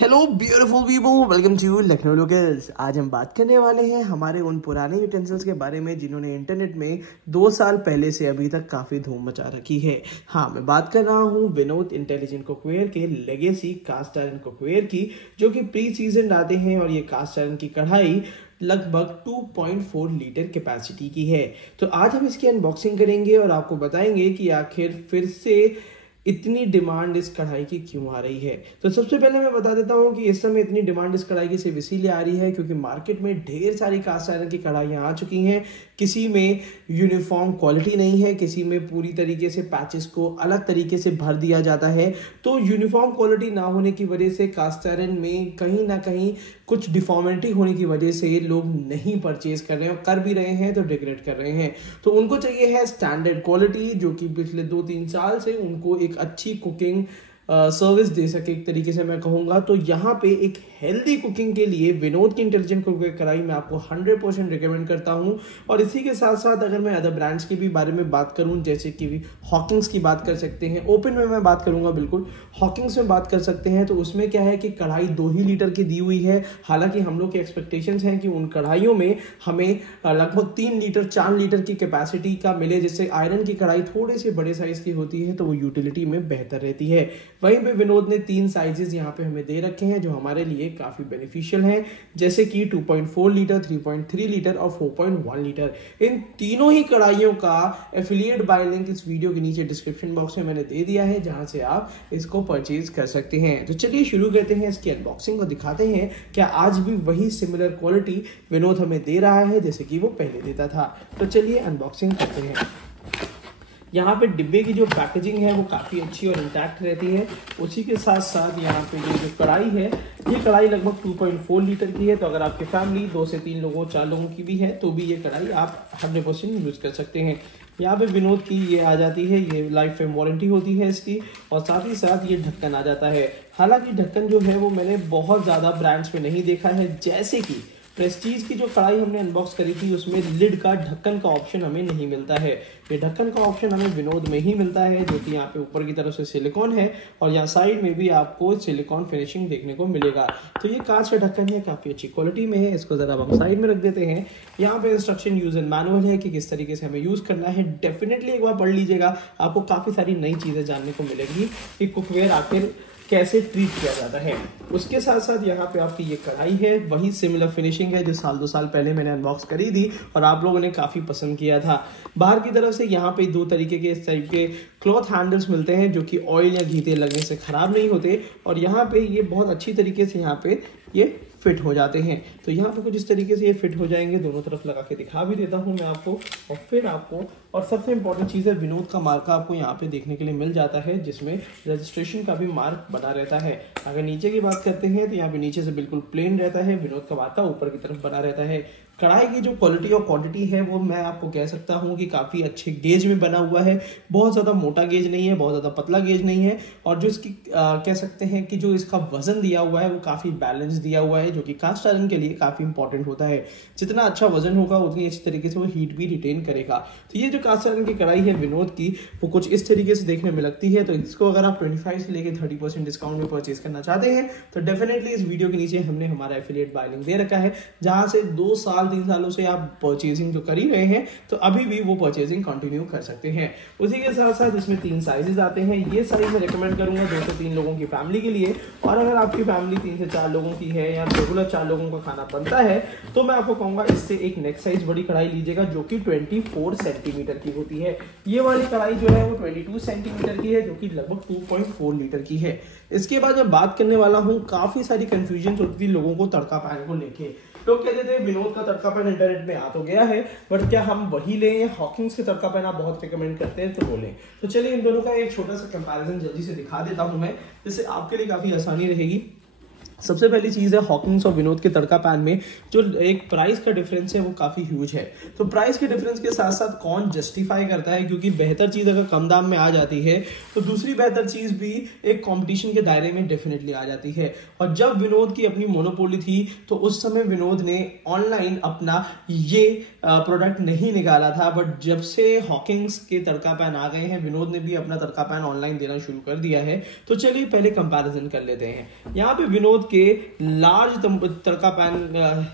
Hello beautiful people, welcome to Lucknow locals. आज हम बात करने वाले हैं हमारे उन पुराने यूटेंसिल्स के बारे में जिन्होंने इंटरनेट में 2 साल पहले से अभी तक काफ़ी धूम मचा रखी है। हाँ, मैं बात कर रहा हूँ विनोद इंटेलिजेंट कुकवेयर के लेगेसी कास्ट आयरन कुकवेयर की, जो कि प्री सीजन आते हैं और ये कास्ट आयरन की कढ़ाई लगभग 2.4 लीटर कैपेसिटी की है। तो आज हम इसकी अनबॉक्सिंग करेंगे और आपको बताएंगे कि आखिर फिर से इतनी डिमांड इस कढ़ाई की क्यों आ रही है। तो सबसे पहले मैं बता देता हूं कि इस समय इतनी डिमांड इस कढ़ाई की सिर्फ इसीलिए आ रही है क्योंकि मार्केट में ढेर सारी कास्ट आयरन की कढ़ाइयाँ आ चुकी हैं। किसी में यूनिफॉर्म क्वालिटी नहीं है, किसी में पूरी तरीके से पैचेस को अलग तरीके से भर दिया जाता है। तो यूनिफॉर्म क्वालिटी ना होने की वजह से कास्ट आयरन में कहीं ना कहीं कुछ डिफॉर्मिटी होने की वजह से लोग नहीं परचेज कर रहे हैं, और कर भी रहे हैं तो रिग्रेट कर रहे हैं। तो उनको चाहिए है स्टैंडर्ड क्वालिटी, जो कि पिछले 2-3 साल से उनको एक अच्छी कुकिंग सर्विस दे सके, एक तरीके से मैं कहूँगा। तो यहाँ पे एक हेल्दी कुकिंग के लिए विनोद की इंटेलिजेंट कुकवेयर कढ़ाई मैं आपको 100% रिकमेंड करता हूँ। और इसी के साथ साथ अगर मैं अदर ब्रांड्स की भी बारे में बात करूँ, जैसे कि हॉकिंग्स की बात कर सकते हैं, ओपन में मैं बात करूँगा, बिल्कुल हॉकिंग्स में बात कर सकते हैं। तो उसमें क्या है कि कढ़ाई 2 ही लीटर की दी हुई है। हालांकि हम लोग के एक्सपेक्टेशंस हैं कि उन कढ़ाइयों में हमें लगभग 3 लीटर 4 लीटर की कैपेसिटी का मिले। जिससे आयरन की कढ़ाई थोड़े से बड़े साइज की होती है तो वो यूटिलिटी में बेहतर रहती है। वहीं पे विनोद ने 3 साइजेस यहाँ पे हमें दे रखे हैं जो हमारे लिए काफी बेनिफिशियल हैं, जैसे कि 2.4 लीटर, 3.3 लीटर और 4.1 लीटर। इन तीनों ही कढ़ाइयों का एफिलिएट बाय लिंक इस वीडियो के नीचे डिस्क्रिप्शन बॉक्स में मैंने दे दिया है, जहां से आप इसको परचेज कर सकते हैं। तो चलिए शुरू करते हैं इसकी अनबॉक्सिंग को, दिखाते हैं क्या आज भी वही सिमिलर क्वालिटी विनोद हमें दे रहा है जैसे कि वो पहले देता था। तो चलिए अनबॉक्सिंग करते हैं। यहाँ पे डिब्बे की जो पैकेजिंग है वो काफ़ी अच्छी और इंटैक्ट रहती है। उसी के साथ साथ यहाँ पे ये जो कढ़ाई है, ये कढ़ाई लगभग 2.4 लीटर की है। तो अगर आपकी फैमिली 2 से 3 लोगों 4 लोगों की भी है तो भी ये कढ़ाई आप 100% यूज़ कर सकते हैं। यहाँ पे विनोद की ये आ जाती है, ये लाइफ टाइम वारंटी होती है इसकी, और साथ ही साथ ये ढक्कन आ जाता है। हालांकि ढक्कन जो है वो मैंने बहुत ज़्यादा ब्रांड्स में नहीं देखा है, जैसे कि प्रेस्टीज की जो कढ़ाई हमने अनबॉक्स करी थी उसमें लिड का ढक्कन का ऑप्शन हमें नहीं मिलता है। ये ढक्कन का ऑप्शन हमें विनोद में ही मिलता है, जो कि यहाँ पे ऊपर की तरफ से सिलिकॉन है और यहाँ साइड में भी आपको सिलिकॉन फिनिशिंग देखने को मिलेगा। तो ये कांच का ढक्कन है, काफ़ी अच्छी क्वालिटी में है। इसको ज़रा हम साइड में रख देते हैं। यहाँ पे इंस्ट्रक्शन यूज एंड मैनुअल है कि किस तरीके से हमें यूज़ करना है। डेफिनेटली एक बार पढ़ लीजिएगा, आपको काफ़ी सारी नई चीज़ें जानने को मिलेगी कि कुकवेयर आखिर कैसे ट्रीट किया जाता है। उसके साथ साथ यहाँ पे आपकी ये कढ़ाई है, वही सिमिलर फिनिशिंग है जो 2 साल पहले मैंने अनबॉक्स करी थी और आप लोगों ने काफ़ी पसंद किया था। बाहर की तरफ से यहाँ पे 2 तरीके के इस टाइप के क्लॉथ हैंडल्स मिलते हैं जो कि ऑयल या घी तेल लगने से ख़राब नहीं होते, और यहाँ पे ये बहुत अच्छी तरीके से यहाँ पे ये फिट हो जाते हैं। तो यहाँ पे कुछ इस तरीके से ये फिट हो जाएंगे। दोनों तरफ लगा के दिखा भी देता हूँ मैं आपको। और फिर आपको, और सबसे इंपॉर्टेंट चीज़ है, विनोद का मार्का आपको यहाँ पे देखने के लिए मिल जाता है, जिसमें रजिस्ट्रेशन का भी मार्क बना रहता है। अगर नीचे की बात करते हैं तो यहाँ पे नीचे से बिल्कुल प्लेन रहता है, विनोद का मार्का ऊपर की तरफ बना रहता है। कढ़ाई की जो क्वालिटी और क्वांटिटी है वो मैं आपको कह सकता हूँ कि काफ़ी अच्छे गेज में बना हुआ है। बहुत ज़्यादा मोटा गेज नहीं है, बहुत ज़्यादा पतला गेज नहीं है, और जो इसकी कह सकते हैं कि जो इसका वजन दिया हुआ है वो काफ़ी बैलेंस दिया हुआ है, जो कि कास्ट आयरन के लिए काफ़ी इंपॉर्टेंट होता है। जितना अच्छा वजन होगा उतनी अच्छी तरीके से वो हीट भी रिटेन करेगा। तो ये जो कास्ट आयरन की कढ़ाई है विनोद की, वो कुछ इस तरीके से देखने में लगती है। तो इसको अगर आप 25 से लेकर 30% डिस्काउंट में परचेज करना चाहते हैं तो डेफिनेटली इस वीडियो के नीचे हमने हमारा एफिलिएट बाय लिंक दे रखा है, जहाँ से 2 साल 3 सालों से आप परचेजिंग जो कर ही रहे हैं तो अभी भी वो परचेजिंग कंटिन्यू कर सकते हैं। उसी के साथ साथ इसमें 3 साइजेस आते हैं। ये साइज मैं रिकमेंड करूंगा 2 से 3 लोगों की फैमिली के लिए, और अगर आपकी फैमिली 3 से 4 लोगों की है या रेगुलर 4 लोगों का खाना बनता है तो मैं आपको कहूंगा इससे एक नेक्स्ट साइज बड़ी कढ़ाई लीजिएगा, जो कि 24 सेंटीमीटर की होती है। ये वाली कढ़ाई जो है वो 22 सेंटीमीटर की है, जो कि लगभग 2.4 लीटर की है। इसके बाद मैं बात करने वाला हूँ, काफी सारी कंफ्यूजन होती थी लोगों को तड़का पैन को लेके। लोग कहते थे विनोद का तड़का पैन इंटरनेट में आ तो गया है, बट क्या हम वही लें या हॉकिंग्स के तड़का पैन आप बहुत रिकमेंड करते हैं तो बोलें। तो चलिए इन दोनों का एक छोटा सा कंपैरिजन जल्दी से दिखा देता हूं मैं, जिससे आपके लिए काफी आसानी रहेगी। सबसे पहली चीज़ है हॉकिंग्स और विनोद के तड़का पैन में जो एक प्राइस का डिफरेंस है वो काफ़ी ह्यूज है। तो प्राइस के डिफरेंस के साथ साथ कौन जस्टिफाई करता है, क्योंकि बेहतर चीज़ अगर कम दाम में आ जाती है तो दूसरी बेहतर चीज़ भी एक कंपटीशन के दायरे में डेफिनेटली आ जाती है। और जब विनोद की अपनी मोनोपोली थी तो उस समय विनोद ने ऑनलाइन अपना ये प्रोडक्ट नहीं निकाला था, बट जब से हॉकिंग्स के तड़का पैन आ गए हैं विनोद ने भी अपना तड़का पैन ऑनलाइन देना शुरू कर दिया है। तो चलिए पहले कंपैरिजन कर लेते हैं। यहाँ पे विनोद के लार्ज तड़का पैन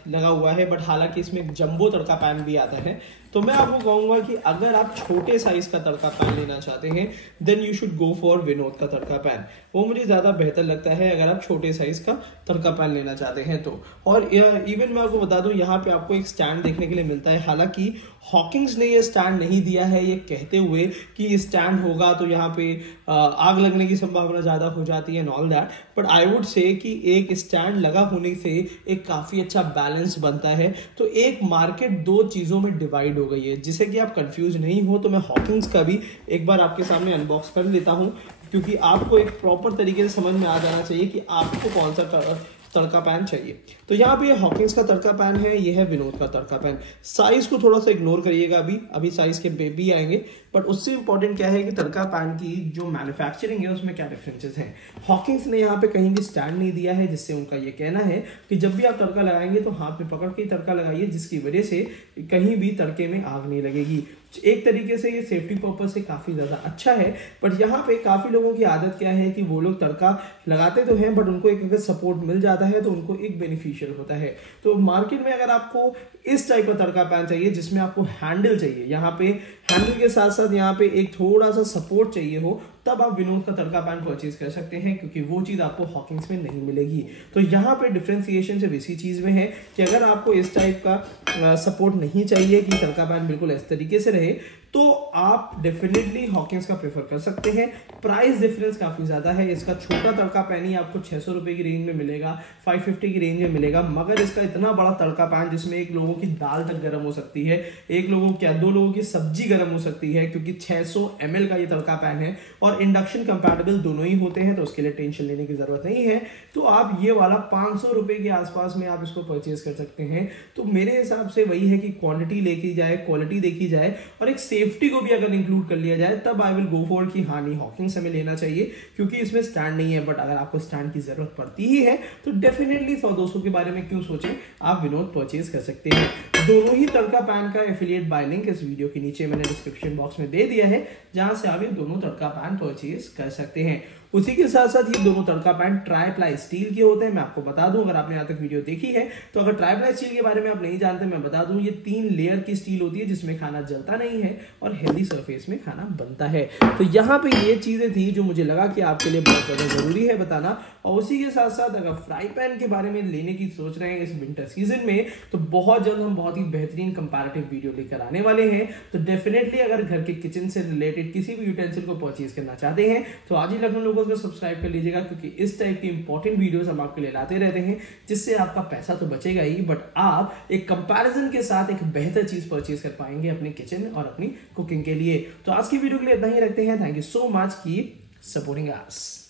लगा हुआ है, बट हालांकि इसमें जंबो तड़का पैन भी आता है। तो मैं आपको कहूंगा कि अगर आप छोटे साइज का तड़का पैन लेना चाहते हैं then you should go for Vinod का तड़का पैन। वो मुझे ज़्यादा बेहतर लगता है अगर आप छोटे साइज का तड़का पैन लेना चाहते हैं तो। और इवन मैं आपको बता दूं, यहाँ पे आपको एक स्टैंड देखने के लिए मिलता है। हालांकि हॉकिंग्स ने ये स्टैंड नहीं दिया है ये कहते हुए कि स्टैंड होगा तो यहाँ पे आग लगने की संभावना ज़्यादा हो जाती है and all that, but I would say कि एक स्टैंड लगा होने से एक काफ़ी अच्छा बैलेंस बनता है। तो एक मार्केट दो चीज़ों में डिवाइड हो गई है, जिससे कि आप कंफ्यूज नहीं हो। तो मैं हॉकिंग्स का भी एक बार आपके सामने अनबॉक्स कर लेता हूं, क्योंकि आपको एक प्रॉपर तरीके से समझ में आ जाना चाहिए कि आपको कौन सा तड़का पैन चाहिए। तो यहाँ पे हॉकिंग्स का तड़का पैन है, ये है विनोद का तड़का पैन। साइज को थोड़ा सा इग्नोर करिएगा, अभी साइज के बेबी आएंगे, बट उससे इंपॉर्टेंट क्या है कि तड़का पैन की जो मैन्युफैक्चरिंग है उसमें क्या डिफरेंसेस हैं। हॉकिंग्स ने यहाँ पे कहीं भी स्टैंड नहीं दिया है, जिससे उनका ये कहना है कि जब भी आप तड़का लगाएंगे तो हाथ में पकड़ के ही तड़का लगाइए, जिसकी वजह से कहीं भी तड़के में आग नहीं लगेगी। एक तरीके से ये सेफ्टी पर्पज से काफी ज्यादा अच्छा है। बट यहाँ पे काफी लोगों की आदत क्या है कि वो लोग तड़का लगाते तो हैं, बट उनको एक अगर सपोर्ट मिल जाता है तो उनको एक बेनिफिशियल होता है। तो मार्केट में अगर आपको इस टाइप का तड़का पैन चाहिए जिसमें आपको हैंडल चाहिए, यहाँ पे हैंडल के साथ साथ यहाँ पे एक थोड़ा सा सपोर्ट चाहिए हो, तब आप विनोद का तड़का पैन परचेज कर सकते हैं, क्योंकि वो चीज़ आपको हॉकिंग्स में नहीं मिलेगी। तो यहाँ पे डिफरेंशिएशन सिर्फ इसी चीज़ में है कि अगर आपको इस टाइप का सपोर्ट नहीं चाहिए कि तड़का पैन बिल्कुल इस तरीके से रहे, तो आप डेफिनेटली हॉकिंग्स का प्रेफर कर सकते हैं। प्राइस डिफरेंस काफ़ी ज़्यादा है। इसका छोटा तड़का पैन ही आपको 600 रुपये की रेंज में मिलेगा, 550 की रेंज में मिलेगा, मगर इसका इतना बड़ा तड़का पैन जिसमें एक लोगों की दाल तक गर्म हो सकती है, एक लोगों क्या दो लोगों की सब्जी गर्म हो सकती है, क्योंकि 600 ml का ये तड़का पैन है और इंडक्शन कंपैटिबल दोनों ही होते हैं, तो उसके लिए टेंशन लेने की जरूरत नहीं है। तो आप ये वाला 500 रुपये के आसपास में आप इसको परचेज कर सकते हैं। तो मेरे हिसाब से वही है कि क्वांटिटी लेकी जाए, क्वालिटी देखी जाए और एक सेफ्टी को भी अगर इंक्लूड कर लिया जाए, तब आई विल गो फॉर कि हाँ नहीं हॉकिंग्स हमें लेना चाहिए, क्योंकि इसमें स्टैंड नहीं है। बट अगर आपको स्टैंड की जरूरत पड़ती ही है तो डेफिनेटली 100-200 के बारे में क्यों सोचें, आप विनोद परचेज कर सकते हैं। दोनों ही तड़का पैन का एफिलिएट बाय लिंक इस वीडियो के नीचे मैंने डिस्क्रिप्शन बॉक्स में दे दिया है, जहां से आप ये दोनों तड़का पैन परचेज कर सकते हैं। उसी के साथ साथ ये दोनों तड़का पैन ट्राई प्लाई स्टील के होते हैं। मैं आपको बता दूं, अगर आपने यहाँ तक वीडियो देखी है तो अगर ट्राई प्लाई स्टील के बारे में आप नहीं जानते, मैं बता दूं ये 3 लेयर की स्टील होती है, जिसमें खाना जलता नहीं है और हेल्दी सरफेस में खाना बनता है। तो यहाँ पे ये चीजें थी जो मुझे लगा कि आपके लिए बहुत ज्यादा जरूरी है बताना। और उसी के साथ साथ अगर फ्राई पैन के बारे में लेने की सोच रहे हैं इस विंटर सीजन में, तो बहुत जल्द हम बहुत ही बेहतरीन कंपैरेटिव वीडियो लेकर आने वाले हैं। तो डेफिनेटली अगर घर के किचन से रिलेटेड किसी भी यूटेंसिल को परचेज करना चाहते हैं तो आज ही लखनऊ लोगों को सब्सक्राइब कर लीजिएगा, क्योंकि इस टाइप की इंपॉर्टेंट वीडियोस हम आपके लिए लाते रहते हैं, जिससे आपका पैसा तो बचेगा ही, बट आप एक कंपैरिजन के साथ एक बेहतर चीज परचेज कर पाएंगे अपने किचन और अपनी कुकिंग के लिए। तो आज की वीडियो के लिए इतना ही रखते हैं। Thank you so much, keep supporting us.